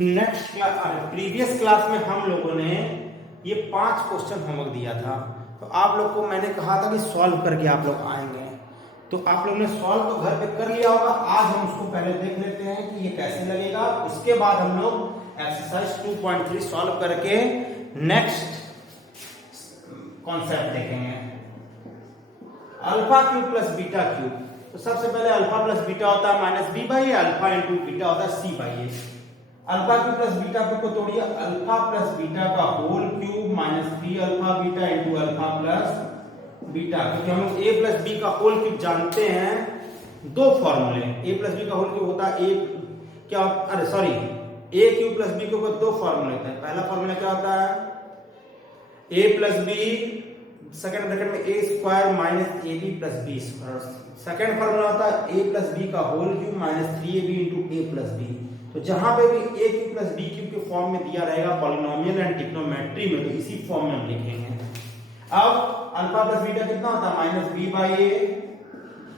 Next previous class में हम लोगों ने ये 5 क्वेश्चन होमवर्क दिया था। तो आप लोग को मैंने कहा था कि सॉल्व करके आप लोग आएंगे, तो आप लोग ने सॉल्व तो घर पे कर लिया होगा। आज हम उसको पहले देख लेते हैं कि ये कैसे लगेगा। उसके बाद हम लोग एक्सरसाइज 2.3 सॉल्व करके नेक्स्ट कॉन्सेप्ट देखेंगे, alpha cube plus beta cube. तो सबसे पहले अल्फा प्लस बीटा होता है minus B by A, alpha into beta होता है C by A. Alpha cube plus beta cube को तोड़िए, अल्फा प्लस बीटा का whole cube minus 3 alpha beta into alpha plus beta. क्योंकि हम लोग ए प्लस बी का होल क्यूब जानते हैं, दो फॉर्मूले। ए प्लस बी का होल क्यूब होता है ए क्यूब प्लस बी क्यूब को दो फॉर्मूले होते हैं। पहला फॉर्मूला क्या होता है, A plus B second bracket में A square minus A B plus B square. Second formula होता है ए प्लस बी का whole cube minus 3ab into A plus B. तो जहां पे भी A cube plus B cube के form में दिया रहेगा पॉलिनोमियल एंड ट्रिग्नोमेट्री में, तो इसी फॉर्म में हम लिखेंगे। अब अल्फा प्लस बीटा कितना होता है, माइनस बी बाई ए,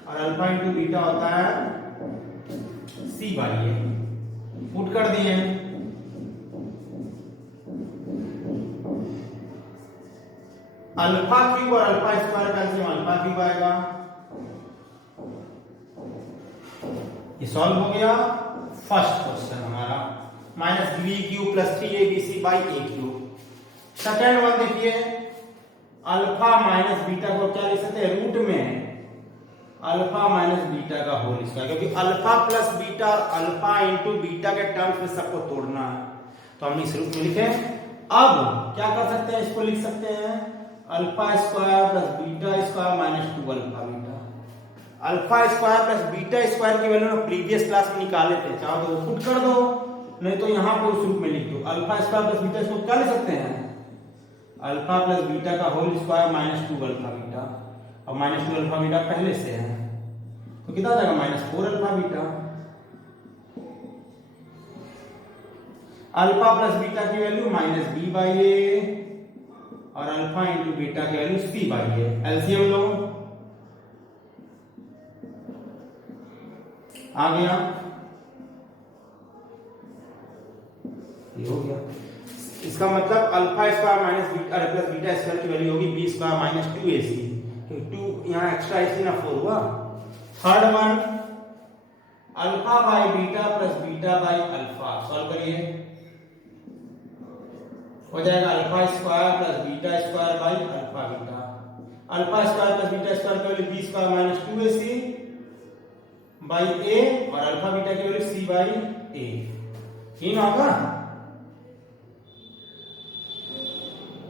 और अल्फा इंटू बीटा होता है सी बाई ए। पुट कर दिए, अल्फा क्यूब और अल्फा स्क्वायर का अल्फा क्यूब आएगा। ये सॉल्व हो गया फर्स्ट क्वेश्चन हमारा, minus B cube plus 3abc by A cube. Second one देखिए, अल्फा माइनस बीटा को क्या लिख सकते हैं, रूट में अल्फा माइनस बीटा का होल स्क्वायर। क्योंकि अल्फा प्लस बीटा और अल्फा इंटू बीटा के टर्म्स में सबको तोड़ना है, तो हमने इस रूप में लिखे। अब क्या कर सकते हैं, इसको लिख सकते हैं alpha square plus beta square minus 2 alpha beta. Alpha square plus beta square की वैल्यू ना प्रीवियस क्लास में निकाले थे, चाहो तो वो पुट कर दो, नहीं तो यहां पे उस रूप में लिख दो। Alpha square plus beta square क्या लिख सकते हैं, अल्फा प्लस बीटा का whole square minus 2 alpha beta. और माइनस 2 अल्फा बीटा पहले से है, तो कितना जाएगा, minus 4 alpha beta. Alpha plus beta की value minus B by A, और अल्फा इंटू बीटा की value C by A. LCM लो, आ गया, ये हो गया। इसका मतलब alpha square minus beta plus beta square की वैल्यू होगी बी स्क्वायर माइनस 2ac, क्योंकि 2 यहाँ एक्स्ट्रा ac ना 4 हुआ। Third one, alpha by beta plus beta by alpha. Solve करिए, हो जाएगा alpha square plus beta square by alpha beta. Alpha square plus beta square की value B square minus 2ac by A, और alpha beta की value C by A. ये ना होगा,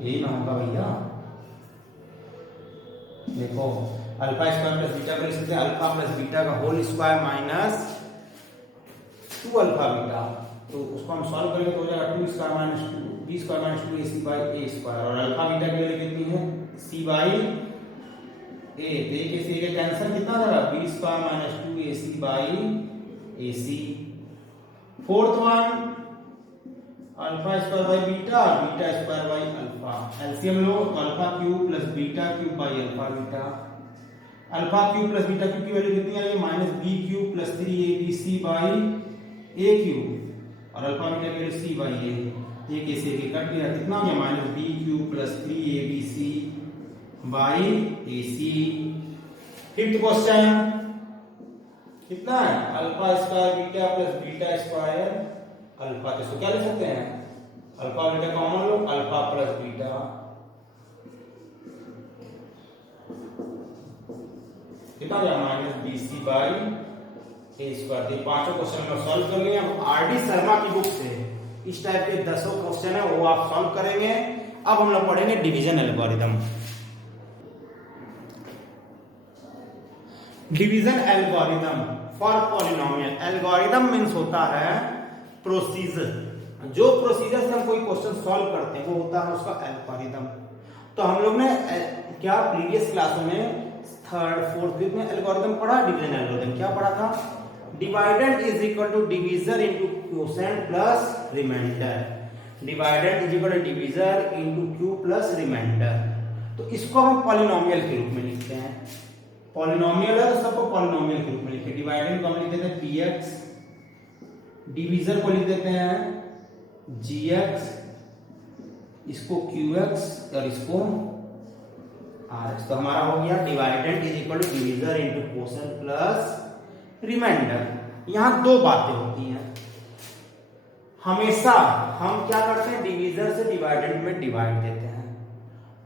यही ना होगा भैया। देखो अल्फा स्क्वायर प्लस बीटा को लिख सकते हैं अल्फा प्लस बीटा का whole square minus 2 alpha beta. तो उसको हम सॉल्व करेंगे तो हो जाएगा 2 square minus 2 B square minus 2ac by A square. और अल्फा बीटा की वैल्यू कितनी है, सी बाई ए। तो एक ac का कैंसिल, कितना आ रहा है, B square minus 2ac by ac। Fourth one, alpha square by beta और beta square by alpha. LCM लो, alpha cube plus beta cube by alpha beta. Alpha cube plus beta cube की value कितनी आई, minus B cube plus 3abc by A cube, और alpha beta की value C by A. एक ऐसे के cut गया, कितना हो गया, minus B cube plus 3abc by ac। Fifth question कितना है, alpha square beta plus beta square alpha. तो इसको क्या लिख सकते हैं, अल्फा बीटा कॉमन लो, अल्फा प्लस बीटा। कितना हो गया, minus bc by A square. ये पांचों क्वेश्चन हम सॉल्व कर लिए। अब आरडी शर्मा की बुक से इस टाइप के 10 क्वेश्चन है, वो आप सॉल्व करेंगे। अब हम लोग पढ़ेंगे division algorithm. Division algorithm for polynomial. Algorithm means होता है प्रोसीजर, जो प्रोसीजर से हम कोई क्वेश्चन सॉल्व करते हैं वो होता है उसका एल्गोरिथम। तो हम लोग ने क्या प्रीवियस क्लासों में थर्ड फोर्थ फिफ्थ में एल्गोरिथम पढ़ा, डिवीजन एल्गोरिथम क्या पढ़ा था, dividend is equal to divisor into quotient plus remainder. Dividend is equal to divisor into Q plus remainder. तो इसको हम पॉलिनोमियल के रूप में लिखते हैं। पॉलिनोमियल है तो सबको पॉलिनोमियल के रूप में लिखते हैं। डिवाइडेंड को हम लिख देते हैं px, डिवीजर को लिख देते हैं gx, इसको qx और इसको rx। तो हमारा हो गया dividend is equal to divisor into quotient plus remainder. यहां दो बातें होती हैं, हमेशा हम क्या करते हैं, डिवीजर से डिवाइडेंड में डिवाइड देते हैं।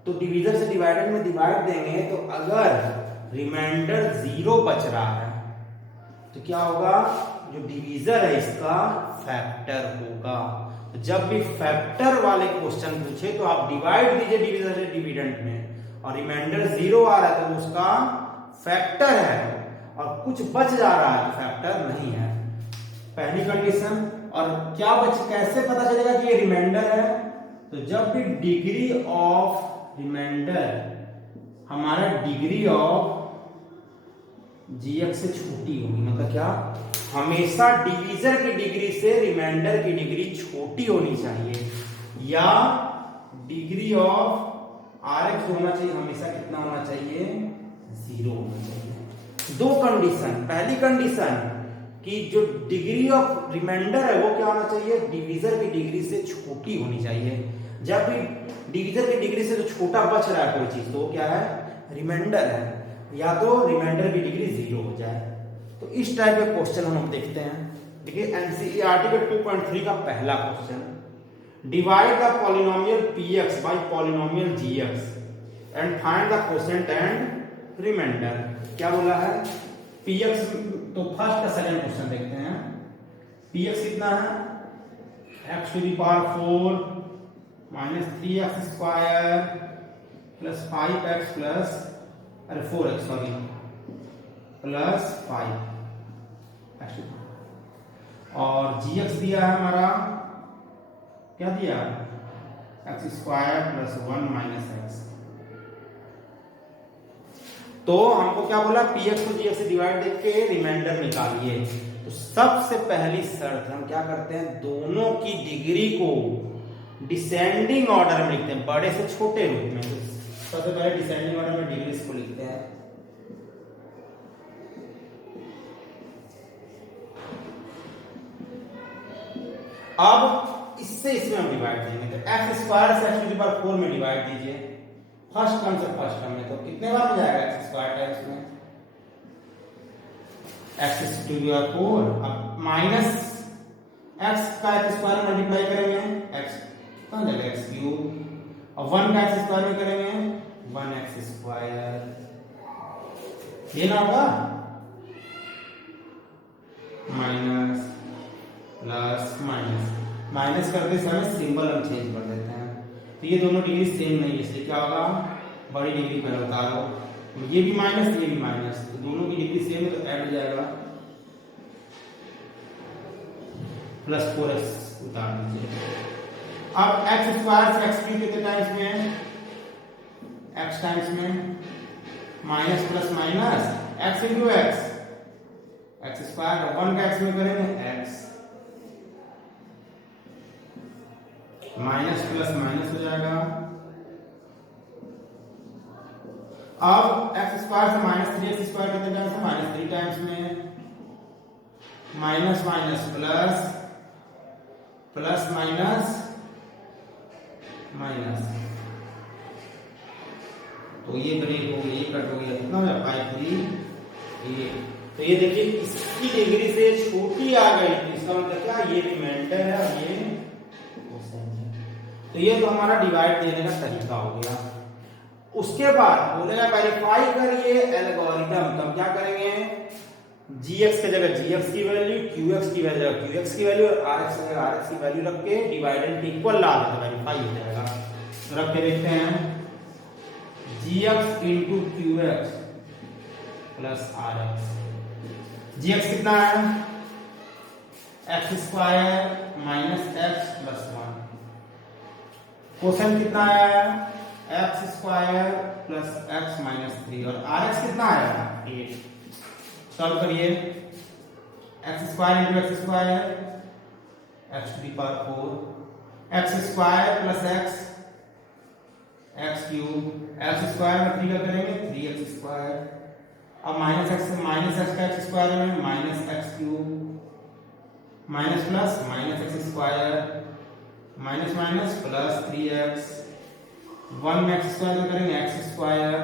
तो डिवीजर से डिवाइडेंड में डिवाइड देंगे तो अगर रिमाइंडर 0 बच रहा है तो क्या होगा, जो डिवीजर है इसका फैक्टर होगा। तो जब भी फैक्टर वाले क्वेश्चन पूछे तो आप डिवाइड दीजिए डिवीजर से डिविडेंड में, और रिमाइंडर 0 आ रहा है तो उसका फैक्टर है, और कुछ बच जा रहा है तो फैक्टर नहीं है, पहली कंडीशन। और क्या कैसे पता चलेगा कि ये रिमाइंडर है, तो जब भी डिग्री ऑफ रिमाइंडर हमारा डिग्री ऑफ gx से छोटी होगी, मतलब क्या, हमेशा डिवीजर की डिग्री से रिमाइंडर की डिग्री छोटी होनी चाहिए, या डिग्री ऑफ rx होना चाहिए हमेशा कितना होना चाहिए, 0 होना चाहिए। दो कंडीशन, पहली कंडीशन कि जो डिग्री ऑफ रिमाइंडर है वो क्या होना चाहिए, डिवीजर की डिग्री से छोटी होनी चाहिए। जब भी डिवीजर की डिग्री से जो छोटा बच रहा है कोई चीज तो वो क्या है, रिमाइंडर है, या तो रिमाइंडर की डिग्री 0 हो जाए। तो इस टाइप के क्वेश्चन हम देखते हैं। देखिए एनसीईआरटी के 2.3 का पहला question, divide the polynomial px by polynomial gx and find the quotient and remainder. क्या बोला है, px, तो फर्स्ट का सेकंड क्वेश्चन देखते हैं। px कितना है, x to the power 4 minus 3x square plus 5x plus 4x sorry plus 5, और gx दिया है हमारा, क्या दिया, x square plus 1 minus x। तो हमको क्या बोला, px को gx से डिवाइड देके रिमाइंडर निकालिए। तो सबसे पहली शर्त हम क्या करते हैं, दोनों की डिग्री को डिसेंडिंग ऑर्डर में लिखते हैं, बड़े से छोटे रूप में। तो सबसे पहले डिसेंडिंग ऑर्डर में डिग्रीज को लिखते हैं। अब इससे इसमें हम डिवाइड देंगे, तो x स्क्वायर से x टू द पावर 4 में डिवाइड दीजिए, फर्स्ट टर्म से फर्स्ट टर्म में। तो कितने बार हो जाएगा x स्क्वायर टाइम्स में x टू द पावर 4, अब माइनस x का x स्क्वायर मल्टीप्लाई करेंगे x कितना हो जाएगा, x क्यूब, और 1 का x स्क्वायर में करेंगे 1x स्क्वायर, ये ना होगा, माइनस प्लस माइनस, माइनस करते समय सिंबल हम चेंज कर देते हैं। तो ये दोनों डिग्री सेम नहीं है, इसलिए क्या होगा, बड़ी डिग्री पहले बता दो, ये भी माइनस ये भी माइनस, तो दोनों की डिग्री सेम है तो ऐड हो जाएगा, प्लस 4x उतार दीजिए। अब x स्क्वायर से x क्यूब कितने टाइम्स में है, x टाइम्स में, minus plus minus x into x, x square 1 का x में करेंगे x, माइनस प्लस माइनस हो जाएगा। अब x स्क्वायर से माइनस 3x स्क्वायर कितने टाइम्स है, माइनस 3 टाइम्स में, minus minus plus, plus minus minus, तो ये ब्रेक हो गया, ये कट हो गया, कितना हो गया 5 3 ये। तो ये देखिए इसकी डिग्री से छोटी आ गई, तो इसका मतलब क्या, ये रिमाइंडर है और ये क्वोशिएंट है। तो ये तो हमारा डिवाइड देने का तरीका हो गया। उसके बाद बोलेगा वेरीफाई करिए एल्गोरिथम, तो हम क्या करेंगे, gx की जगह gx की वैल्यू, qx की जगह qx की वैल्यू, और rx की जगह rx की वैल्यू रख के डिवाइडेंड इक्वल ला देते, वेरीफाई हो जाएगा। रख के देखते हैं, gx into qx plus rx, gx कितना है, x square minus x plus 1, quotient कितना है, x square plus x minus 3, और rx कितना है 8। सॉल्व करिए, x square into x square x to the power 4, x square plus x cube, x square में 3 का करेंगे 3x स्क्वायर, अब माइनस x का x स्क्वायर में minus x cube, minus plus minus x square minus minus plus 3x, 1 में x square तो करेंगे x square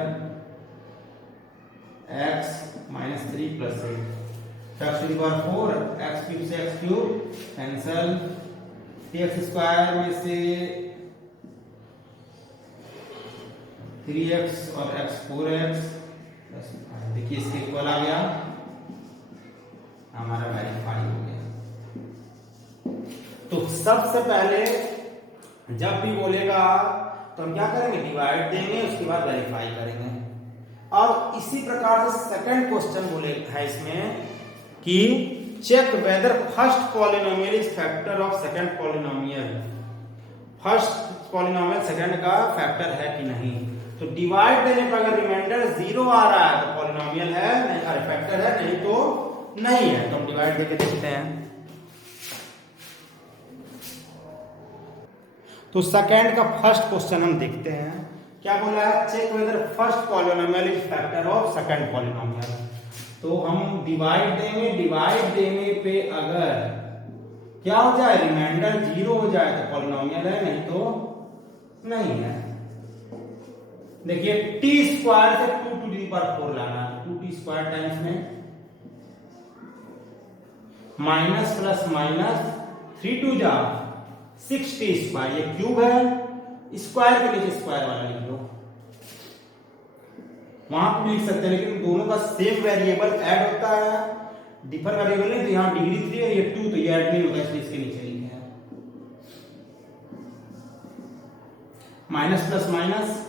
x minus 3 plus 8 x to the power 4, x cube से x cube cancel, 3x square में से 3x और x 4x, देखिए इसके equal आ गया, हमारा वेरीफाई हो गया। तो सबसे पहले जब भी बोलेगा तो हम क्या करेंगे, डिवाइड देंगे, उसके बाद वेरीफाई करेंगे। और इसी प्रकार से सेकंड क्वेश्चन बोले है इसमें कि check whether first polynomial is factor of second polynomial, first polynomial second का फैक्टर है कि नहीं। तो डिवाइड देने पर अगर रिमाइंडर 0 आ रहा है तो पॉलिनोमियल है, नहीं अरे फैक्टर है, नहीं तो नहीं है। तो हम डिवाइड देके देखते हैं। तो सेकंड का फर्स्ट क्वेश्चन हम देखते हैं, क्या बोला है, check whether first polynomial is factor of second polynomial. तो हम डिवाइड देंगे, डिवाइड देने पे अगर क्या हो जाए, रिमाइंडर 0 हो जाए तो पॉलिनोमियल है, नहीं तो नहीं है। देखिए टी स्क्वायर से 2 टू दी पावर 4 लाना है, 2t स्क्वायर टाइम्स में माइनस प्लस माइनस 3 टू जा 6t स्क्वायर, ये क्यूब है, स्क्वायर के नीचे स्क्वायर वाला लिख लो, वहां पर लिख सकते हैं, लेकिन दोनों का सेम वेरिएबल ऐड होता है, डिफर वेरिएबल नहीं। तो यहाँ डिग्री 3 है, ये 2, तो ये ऐड नहीं होगा, इसलिए इसके नीचे लिखे हैं माइनस प्लस माइनस।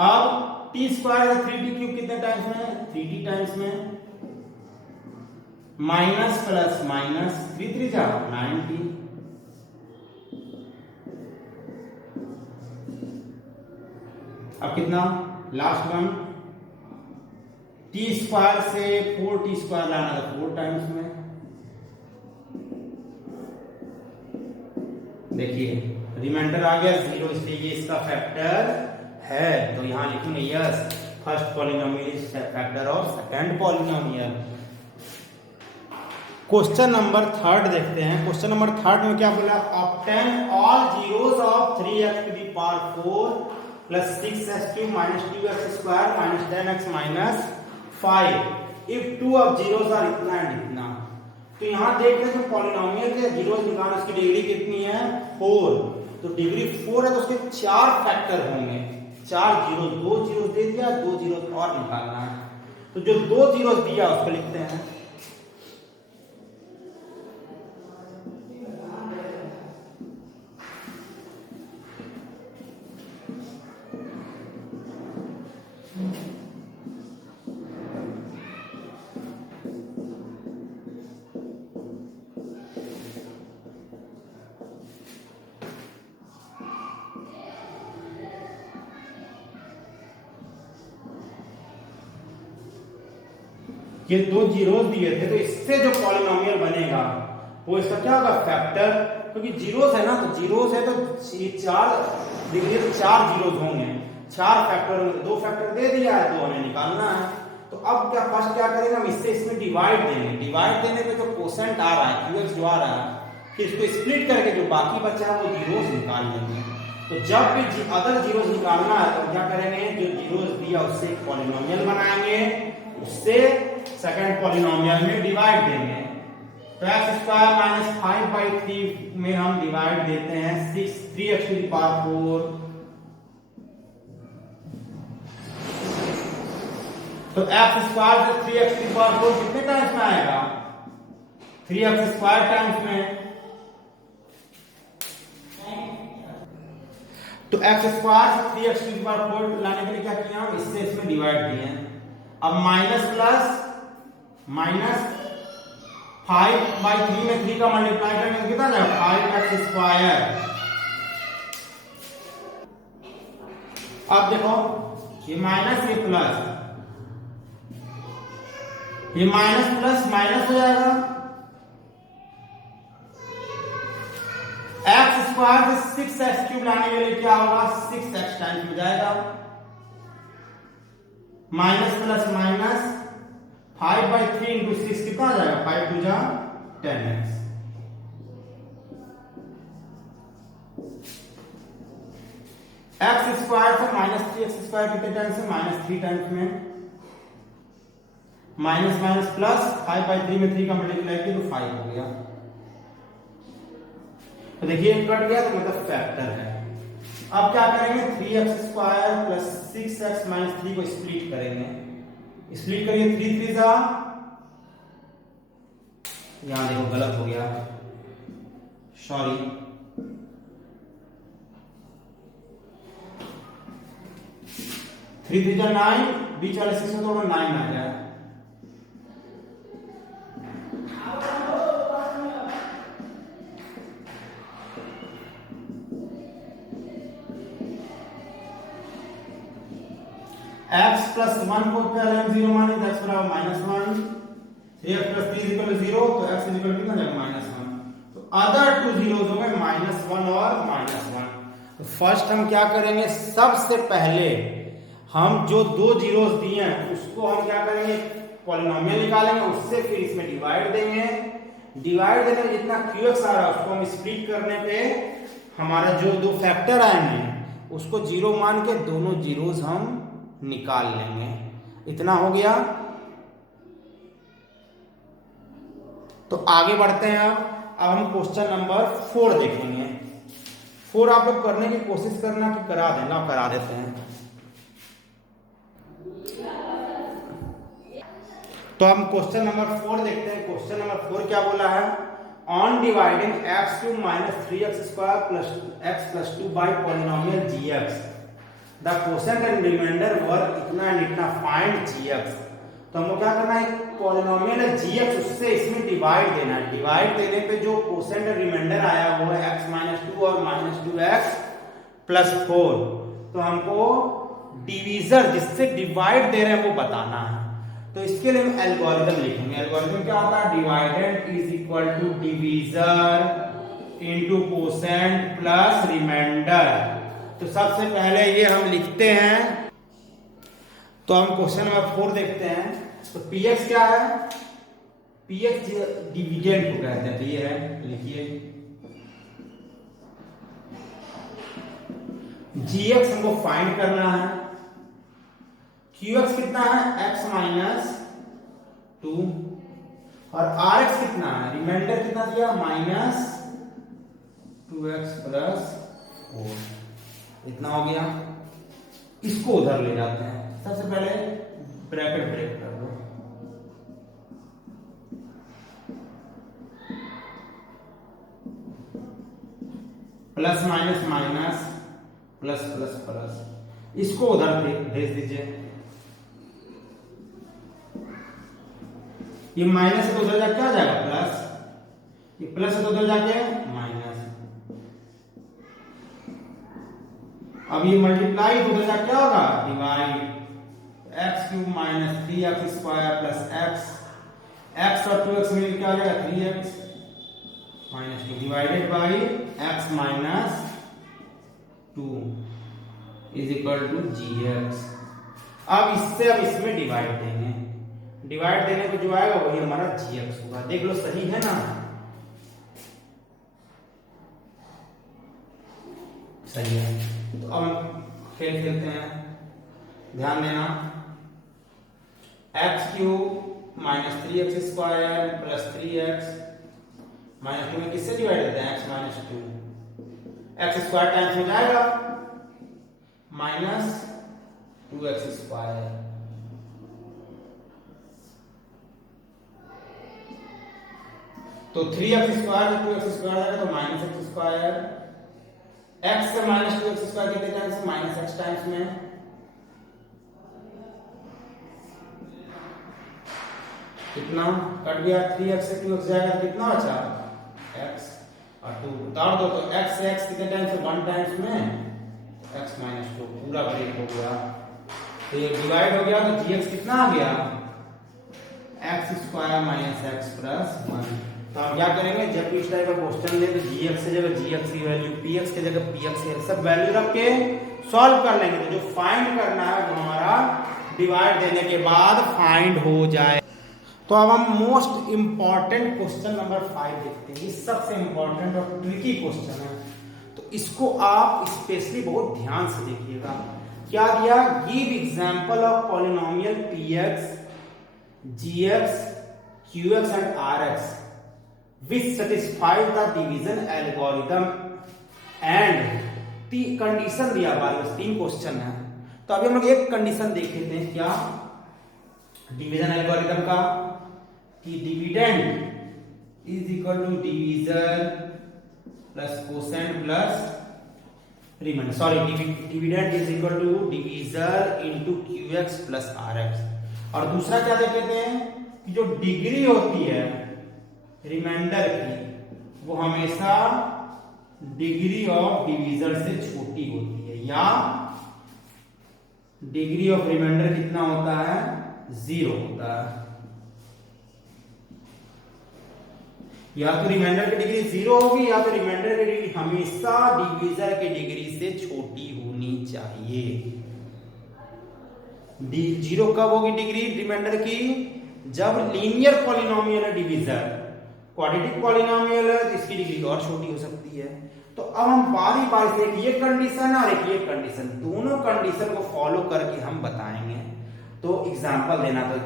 अब टी स्क्वायर है 3t क्यूब कितने टाइम्स में, 3t टाइम्स में, माइनस प्लस माइनस 3 3 जा 9t, अब कितना लास्ट वन, टी स्क्वायर से 4t स्क्वायर लाना था 4 टाइम्स में। देखिए रिमाइंडर आ गया 0, इसलिए ये इसका फैक्टर है। तो यहां लिखूंगे yes, first polynomial is factor of second polynomial. Question number 3 देखते हैं। क्वेश्चन नंबर 3 में क्या बोला, obtain all zeros of 3x to the power 4 plus 6x cube minus 2x square minus 10x minus 5 if two of zeros are इतना and इतना। तो यहां देखते हैं जो पॉलिनोमियल के जीरोस निकालना, उसकी डिग्री कितनी है 4, तो डिग्री 4 है तो उसके 4 फैक्टर होंगे, 4 जीरो, 2 जीरो दे दिया, 2 जीरो और निकालना है। तो जो 2 जीरो दिया उसको लिखते हैं, ये 2 जीरोस दिए थे, तो इससे जो पॉलिनोमियल बनेगा वो इसका क्या होगा, फैक्टर, क्योंकि जीरोस है ना, तो जीरोस है तो ये 4 डिग्री, तो 4 जीरोस होंगे, 4 फैक्टर होंगे, 2 फैक्टर दे दिया है तो हमें निकालना है। तो अब क्या फर्स्ट क्या करेंगे, हम इससे इसमें डिवाइड देंगे, डिवाइड देने पे जो कोसेंट आ रहा है, क्यूएक्स जो आ रहा है, फिर इसको स्प्लिट करके जो बाकी बचा है वो जीरोस निकाल लेंगे। तो जब भी अदर जीरोस निकालना है तो क्या करेंगे, जो जीरोस दिया उससे एक पॉलिनोमियल बनाएंगे, उससे सेकंड पॉलिनोमियल में डिवाइड देंगे। तो x स्क्वायर माइनस 5/3 में हम डिवाइड देते हैं 3x टू द पावर 4, तो x स्क्वायर से 3x टू द पावर 4 कितने टाइम्स में आएगा, 3x स्क्वायर टाइम्स में। तो x स्क्वायर से 3x टू द पावर 4 लाने के लिए क्या किया, हम इससे इसमें डिवाइड दिए। अब माइनस प्लस माइनस 5/3 में 3 का मल्टीप्लाई करेंगे तो कितना जाएगा, 5x स्क्वायर। अब देखो ये माइनस, ये प्लस, ये माइनस प्लस माइनस हो जाएगा, x स्क्वायर से 6x क्यूब लाने के लिए क्या होगा, 6x टाइम्स हो जाएगा, माइनस प्लस माइनस 5/3 इंटू 6 कितना आ जाएगा, 5 2 जा 10x। एक्स स्क्वायर से माइनस 3x स्क्वायर कितने टाइम्स है? -3 टाइम्स में। माइनस माइनस प्लस 5/3 में 3 का मल्टीप्लाई किया तो 5 हो गया। तो देखिए कट गया तो मतलब फैक्टर है। अब क्या करेंगे? 3x square plus 6x minus 3 को स्प्लिट करेंगे। स्प्लिट करिए 3 3 जा, यहां देखो गलत हो गया, सॉरी। 3 3 जा 9, बीच वाले 6 को तोड़ो 9 आ गया। x प्लस 1 को पहले हम 0 माने तो x बराबर -1, 3x प्लस 3 इक्वल 0, तो x इक्वल कितना जाएगा? -1। तो अदर टू जीरोस हो गए -1 और -1। तो फर्स्ट हम क्या करेंगे? सबसे पहले हम जो दो जीरोस दिए हैं उसको हम क्या करेंगे? पॉलिनोमियल निकालेंगे, उससे फिर इसमें डिवाइड देंगे। डिवाइड देने में जितना qx आ रहा है उसको हम स्प्लिट करने पे हमारा जो दो फैक्टर आएंगे उसको 0 मान के दोनों जीरोस हम निकाल लेंगे। इतना हो गया। तो आगे बढ़ते हैं। अब हम क्वेश्चन नंबर 4 देखेंगे। 4 आप लोग करने की कोशिश करना कि करा देना, करा देते हैं। तो हम क्वेश्चन नंबर 4 देखते हैं। क्वेश्चन नंबर 4 क्या बोला है? On dividing x³ - 3x square plus x plus 2 by polynomial gx the quotient and remainder were इतना एंड इतना, फाइंड gx। तो हमको क्या करना है? पॉलिनोमियल है gx, उससे इसमें डिवाइड देना है। डिवाइड देने पे जो क्वोशिएंट एंड रिमाइंडर आया वो है x - 2 और -2x प्लस 4। तो हमको डिवीजर जिससे डिवाइड दे रहे हैं वो बताना है। तो इसके लिए हम एल्गोरिथम लिखेंगे। एल्गोरिथम क्या होता है? Dividend is equal to divisor into quotient plus remainder. तो सबसे पहले ये हम लिखते हैं। तो हम क्वेश्चन नंबर 4 देखते हैं। तो px क्या है? px डिविडेंड को कहते हैं। तो ये है, लिखिए gx हमको फाइंड करना है। qx कितना है? x माइनस 2 और rx कितना है? रिमाइंडर कितना दिया? -2x plus 4। इतना हो गया। इसको उधर ले जाते हैं। सबसे पहले ब्रैकेट ब्रेक कर दो। Plus minus minus, plus plus plus, इसको उधर भेज दीजिए। ये माइनस से तो उधर जाके क्या जाएगा? प्लस। ये प्लस से तो उधर जाके माइनस। अब ये मल्टीप्लाई तो उधर जाके क्या होगा? Divide. x³ - 3x square plus x और 2x मिलकर क्या आ जाएगा? 3x - 2 divided by x - 2 is equal to gx। अब इससे अब इसमें डिवाइड देंगे। डिवाइड देने पे जो आएगा वही हमारा gx होगा। देख लो सही है ना? सही है। तो अब हम खेल खेलते हैं, ध्यान देना। x³ - 3x square plus 3x - 2 में किससे डिवाइड देते हैं? x - 2। x स्क्वायर टाइम्स हो जाएगा -2x स्क्वायर। तो 3x स्क्वायर 2x स्क्वायर आएगा तो -x स्क्वायर। x से -2x स्क्वायर कितने टाइम्स? -x टाइम्स में। कितना कट गया? 3x से 2x जाएगा तो कितना बचा? x और 2 उतार दो तो x से x कितने टाइम्स? 1 टाइम्स में। x - 2 पूरा ब्रेक हो गया। तो ये डिवाइड हो गया तो gx कितना आ गया? x² - x plus 1। तो हम क्या करेंगे? जब इस टाइप का क्वेश्चन दे तो gx की जगह gx की वैल्यू, px की जगह px की सब वैल्यू रख के सॉल्व कर लेंगे। तो जो फाइंड करना है वो हमारा डिवाइड देने के बाद फाइंड हो जाए। तो अब हम मोस्ट इंपॉर्टेंट क्वेश्चन नंबर 5 देखते हैं। ये सबसे इंपॉर्टेंट और ट्रिकी क्वेश्चन है। तो इसको आप स्पेशली बहुत ध्यान से देखिएगा। क्या दिया, give example of polynomial px, gx, qx and rx which satisfy the division algorithm and condition दिया हमारे पास, 3 क्वेश्चन है। तो अभी हम लोग एक कंडीशन देख लेते हैं, क्या डिवीजन एल्गोरिथम का, कि dividend is equal to divisor plus quotient plus remainder, sorry dividend is equal to divisor into q x plus r x. और दूसरा क्या देख लेते हैं कि जो डिग्री होती है रिमाइंडर की वो हमेशा डिग्री ऑफ डिवीजर से छोटी होती है, या डिग्री ऑफ रिमाइंडर कितना होता है, 0 होता है। या तो रिमाइंडर की डिग्री 0 होगी या तो रिमाइंडर की डिग्री हमेशा डिवीजर की डिग्री से छोटी होनी चाहिए। 0 कब होगी डिग्री रिमाइंडर की, जब लीनियर पॉलिनोमियल है डिवीजर, क्वाड्रेटिक पॉलिनोमियल है तो इसकी डिग्री और छोटी हो सकती है। तो अब हम बारी बारी से एक ये कंडीशन और एक ये कंडीशन, दोनों कंडीशन को फॉलो करके हम बताएंगे। तो एग्जांपल देना, तो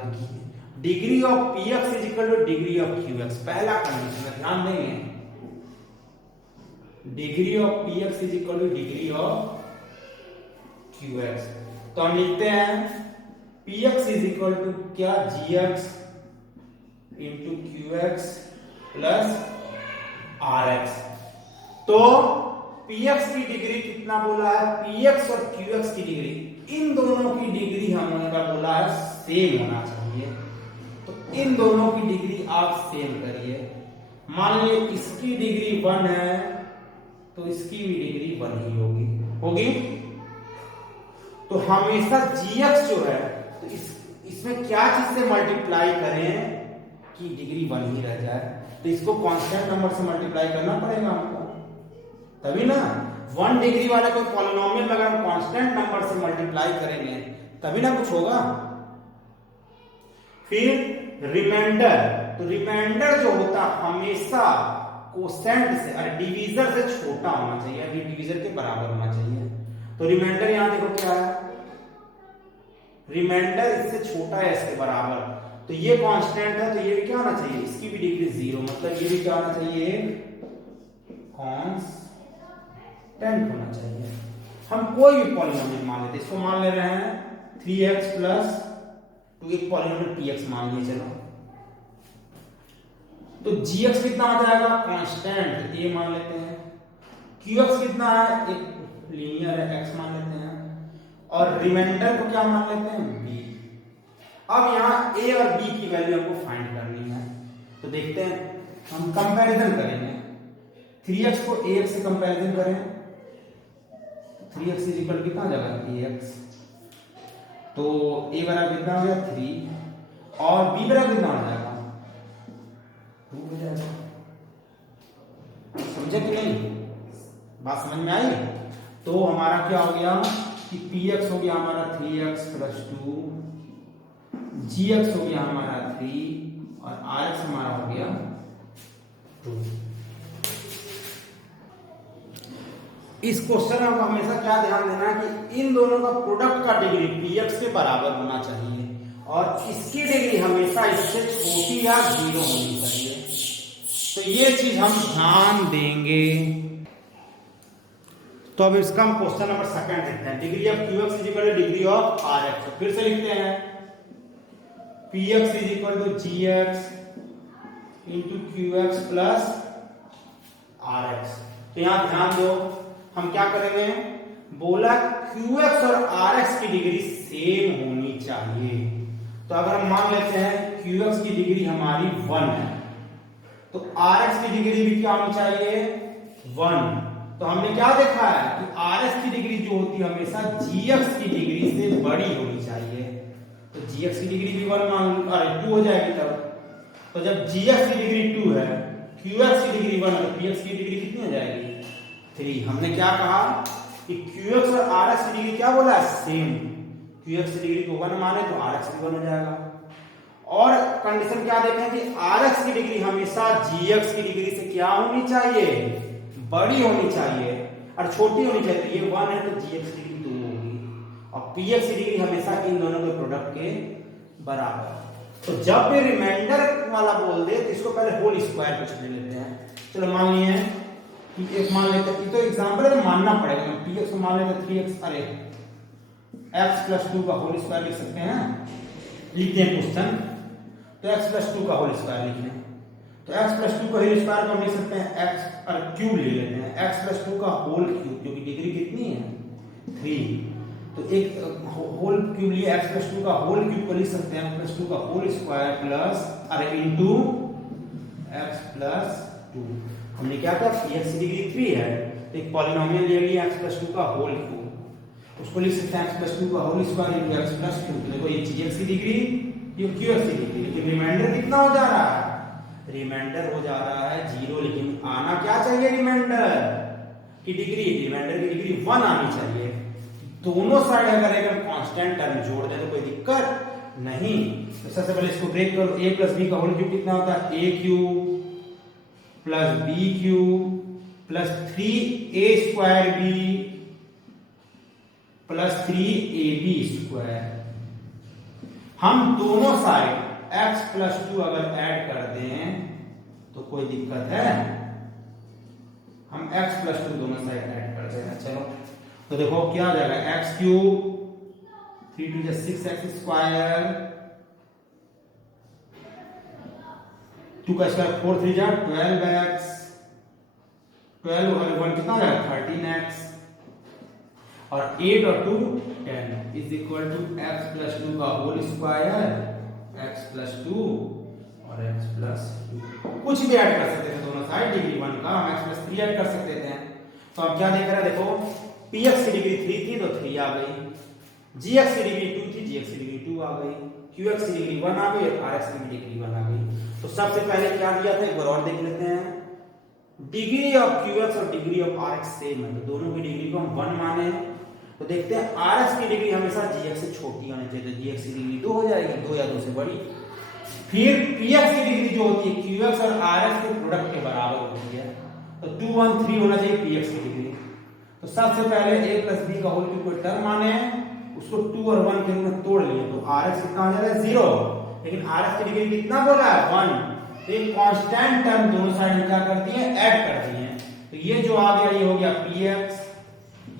degree of px is equal to degree of qx, पहला कंडीशन है, ध्यान देंगे, degree of px is equal to degree of qx। तो हम लिखते हैं px इज इक्वल टू क्या, gx into qx plus rx। तो px की डिग्री कितना बोला है, px और qx की डिग्री, इन दोनों की डिग्री हमने का बोला है सेम होना चाहिए। तो इन दोनों की डिग्री आप सेम करिए। मान लीजिए इसकी डिग्री 1 है तो इसकी भी डिग्री 1 ही होगी। तो हमेशा gx जो है तो इसमें क्या चीज से मल्टीप्लाई करें कि डिग्री 1 ही रह जाए, तो इसको कांस्टेंट नंबर से मल्टीप्लाई करना पड़ेगा हमको, तभी ना 1 डिग्री वाला कोई पॉलिनोमियल अगर हम कांस्टेंट नंबर से मल्टीप्लाई करेंगे तभी ना कुछ होगा। फिर रिमाइंडर, तो रिमाइंडर जो होता हमेशा कोसेंट से, अरे डिवीजर से छोटा होना चाहिए, डिवीजर के बराबर होना चाहिए। तो रिमाइंडर यहां देखो क्या है, रिमाइंडर इससे छोटा है इसके बराबर, तो ये कांस्टेंट है, तो ये भी क्या होना चाहिए, इसकी भी डिग्री 0, मतलब ये भी क्या होना चाहिए, कांस्टेंट होना चाहिए। हम कोई भी पॉलिनोमियल मान लेते, इसको मान ले रहे हैं 3x प्लस 2, एक पॉलिनोमियल px मान लिए, चलो तो gx कितना आ जाएगा, कांस्टेंट a मान लेते हैं, qx कितना है, एक लीनियर है x मान लेते हैं, और रिमाइंडर को क्या मान लेते हैं, b। अब यहाँ a और b की वैल्यू हमको फाइंड करनी है, तो देखते हैं, हम कंपैरिजन करेंगे, 3x को ax से कंपैरिजन करें, 3x इक्वल कितना आ जाएगा ax, तो a बराबर कितना हो गया 3 और b बराबर कितना हो जाएगा 2 हो जाएगा। समझे कि नहीं, बात समझ में आई। तो हमारा क्या हो गया कि px हो गया हमारा 3x प्लस 2, gx हो गया हमारा 3 और rx हमारा हो गया 2। इस क्वेश्चन में हमेशा क्या ध्यान देना है कि इन दोनों का प्रोडक्ट का डिग्री px के बराबर होना चाहिए और इसकी डिग्री हमेशा इससे छोटी या 0 होनी चाहिए। तो ये चीज हम ध्यान देंगे। तो अब इसका हम क्वेश्चन नंबर 2 देखते हैं, degree of qx is equal to degree of rx। तो फिर से लिखते हैं px is equal to gx into qx plus rx। तो यहां ध्यान दो, हम क्या करेंगे, बोला qx और rx की डिग्री सेम होनी चाहिए। तो अगर हम मान लेते हैं qx की डिग्री हमारी 1 है तो rx की डिग्री भी क्या होनी चाहिए 1। तो हमने क्या देखा है कि rx की डिग्री जो होती है हमेशा gx की डिग्री से बड़ी होनी चाहिए। तो gx की डिग्री भी 1 मान 2 हो जाएगी तब। तो जब gx की डिग्री 2 है, qx की डिग्री 1 है, तो px की डिग्री कितनी हो जाएगी 3। हमने क्या कहा कि qx और rx की डिग्री क्या बोला है सेम, qx की डिग्री को 1 माने तो rx भी 1 हो जाएगा। और कंडीशन क्या देखें कि rx की डिग्री हमेशा gx की डिग्री से क्या होनी चाहिए, बड़ी होनी चाहिए। और छोटी होनी चाहिए, ये 1 है तो जी एक्स डिग्री 2 होगी, और पी एक्स डिग्री हमेशा इन दोनों के प्रोडक्ट के बराबर। तो जब भी रिमाइंडर वाला बोल दे तो इसको पहले होल स्क्वायर कुछ ले लेते हैं। चलो मान लिए कि एक मान लेते हैं, तो एग्जांपल है तो मानना पड़ेगा, पी एक्स को मान लेते 3x, अरे x प्लस 2 का होल स्क्वायर लिख सकते हैं, लिखते हैं क्वेश्चन, तो x प्लस 2 का होल स्क्वायर लिख लें, तो x प्लस 2 का होल स्क्वायर को लिख सकते हैं x और क्यूब ले लेते हैं, x प्लस 2 का होल क्यूब, जो कि डिग्री कितनी है 3, तो एक होल क्यूब लिए x प्लस 2 का होल क्यूब को लिख सकते हैं प्लस 2 का होल स्क्वायर प्लस अरे इनटू x प्लस 2। हमने क्या था x डिग्री 3 है, तो एक पॉलिनोमियल ले लिया x प्लस 2 का होल क्यूब, उसको लिख सकते हैं x प्लस 2 का whole square into x plus 2। देखो ये gx की डिग्री, ये qx की डिग्री, लेकिन रिमाइंडर कितना हो जा रहा है, रिमाइंडर हो जा रहा है 0, लेकिन आना क्या चाहिए रिमाइंडर की डिग्री, रिमाइंडर की डिग्री 1 आनी चाहिए। दोनों साइड अगर एक कांस्टेंट टर्म जोड़ दें तो कोई दिक्कत नहीं। तो सबसे पहले इसको ब्रेक करो, a प्लस बी का होल क्यूब कितना होता है, a cube plus B cube plus 3a square b plus 3ab square. हम दोनों साइड x प्लस 2 अगर ऐड कर दें तो कोई दिक्कत है, हम x प्लस 2 दोनों साइड ऐड कर दें। चलो तो देखो क्या आ जाएगा, x cube 3 to 6x square, 2 का स्क्वायर 4 3 जा 12x, 12 और 1 कितना आ जाएगा 13x, और 8 और 2 10 is equal to x plus 2 का होल स्क्वायर, x प्लस 2 और x प्लस 2, कुछ भी ऐड कर सकते थे दोनों साइड, डिग्री 1 का हम x प्लस 3 ऐड कर सकते थे। तो अब क्या देख रहा है, देखो px की डिग्री 3 थी तो 3 आ गई, gx की डिग्री 2 थी, gx की डिग्री 2 आ गई, qx की डिग्री 1 आ गई और rx की डिग्री 1 आ गई। तो सबसे पहले क्या दिया था एक बार और देख लेते हैं, डिग्री ऑफ qx और डिग्री ऑफ rx सेम है, तो दोनों की डिग्री को हम 1 माने, तो देखते हैं rx की डिग्री हमेशा gx से छोटी होनी चाहिए, तो gx की डिग्री 2 हो जाएगी, 2 या 2 से बड़ी। फिर px की डिग्री जो होती है qx और rx के प्रोडक्ट के बराबर होती है, तो 2 1 3 होना चाहिए px की डिग्री। तो सबसे पहले a प्लस b का होल क्यूब कोई टर्म माने, उसको 2 और 1 के रूप में तोड़ लिए, तो rx कितना आ जाएगा 0, लेकिन rx की डिग्री कितना बोला है 1, तो एक कांस्टेंट टर्म दोनों साइड में क्या कर दिए ऐड कर दिए, तो ये जो आ गया ये हो गया px,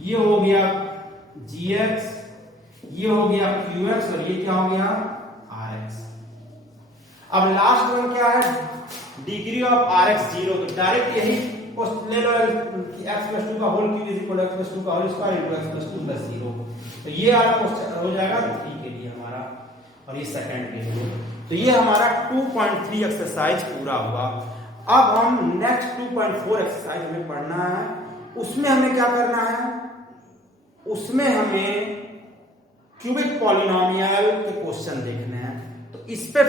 ये हो गया gx, ये हो गया qx और ये क्या हो गया rx। अब लास्ट वन क्या है, डिग्री ऑफ rx 0, तो डायरेक्ट यही ले लो x प्लस 2 का whole cube is equal to x plus 2 का whole square into x plus 2 plus 0, तो ये वाला क्वेश्चन हो जाएगा 3 के लिए हमारा, और ये सेकंड के लिए। तो ये हमारा 2.3 एक्सरसाइज पूरा हुआ। अब हम नेक्स्ट 2.4 एक्सरसाइज हमें पढ़ना है, उसमें हमें क्या करना है, उसमें हमें क्यूबिक पॉलिनोमियल के क्वेश्चन देखने हैं। तो इस पे